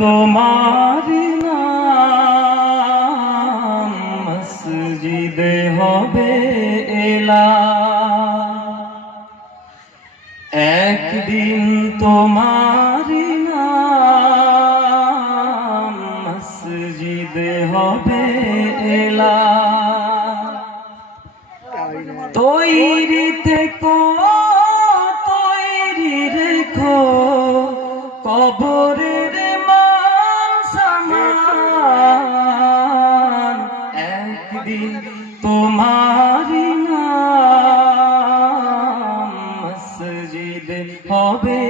তোমার নাম মসজিদে হবে এলান, একদিন তোমার নাম মসজিদে হবে এলান। তৈরি থেকো তৈরি রেখো কবরের মান, একদিন তোমার নাম মসজিদে হবে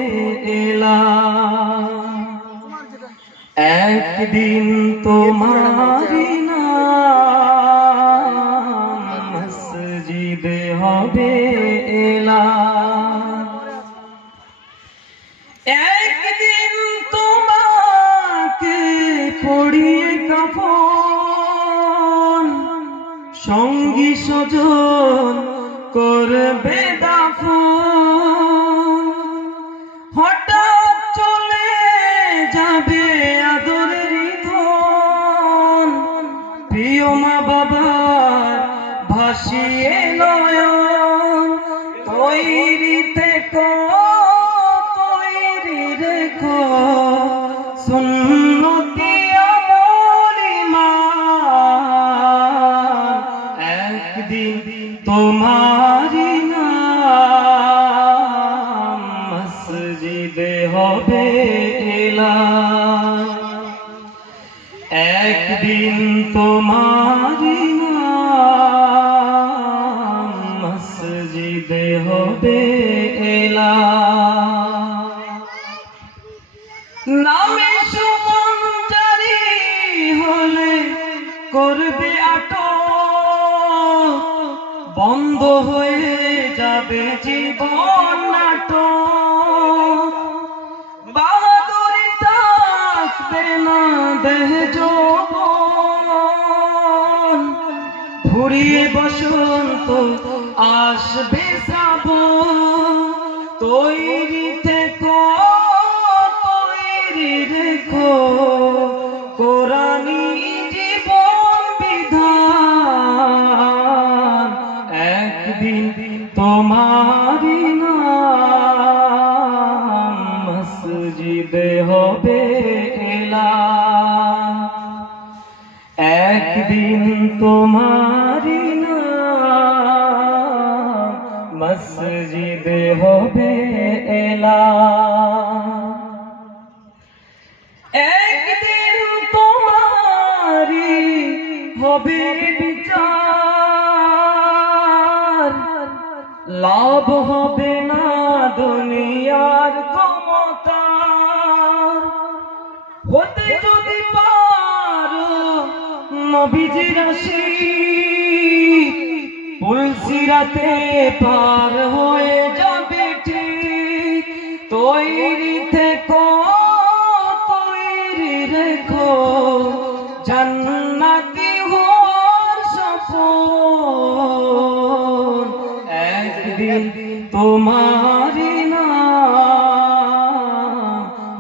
এলান, একদিন তোমার নাম মসজিদে হবে এলান। একদিন তোমাকে পড়িয়ে কাফন, সঙ্গী স্বজন করবে দাফন, হঠাৎ চলে যাবে আদরের ধন, প্রিয় মা বাবার ভাসিয়ে নয়ন। তৈরি থেকো তৈরি রেখো সুন্নতি আমল ঈমান, একদিন তোমার নাম মসজিদে হবে এলান, একদিন তোমার নাম মসজিদে হবে এলান। নামে সুমন জারি হলে করবে আটক, বন্ধ হয়ে যাবে জীবন নাটক, বাহাদুরি থাকবে না দেহ যৌবন, ফুরিয়ে বসন্ত আসবে শ্রাবণ। তৈরি থেকো তৈরি রেখো কোরআনী জীবন বিধান, একদিন তোমার নাম মসজিদে হবে এলান, একদিন তোমার নাম মসজিদে হবে এলান। একদিন তোমারি হবে বিচার, লাভ হবে না দুনিয়ার ক্ষমতার, হতে যদি পারো নবীজির আশিক, পুলসিরাতে পার হয়ে যাবে ঠিক। তৈরি থেকো তৈরি রেখো জান্নাতি হওয়ার সপন, একদিন তোমার নাম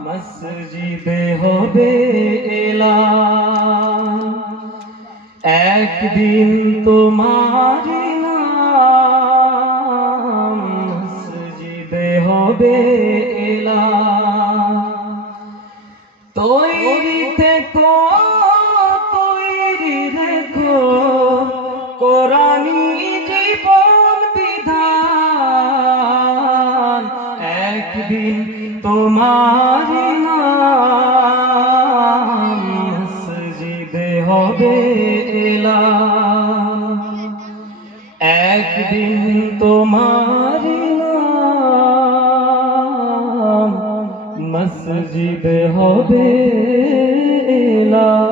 মসজিদে হবে এলান, একদিন তোমার নাম মসজিদে হবে এলান। তৈরি থেকো তৈরি রেখো কোরআনী জীবন বিধান, একদিন তোমার নাম মসজিদে হবে এলান, একদিন তোমার নাম মসজিদে হবে এলান।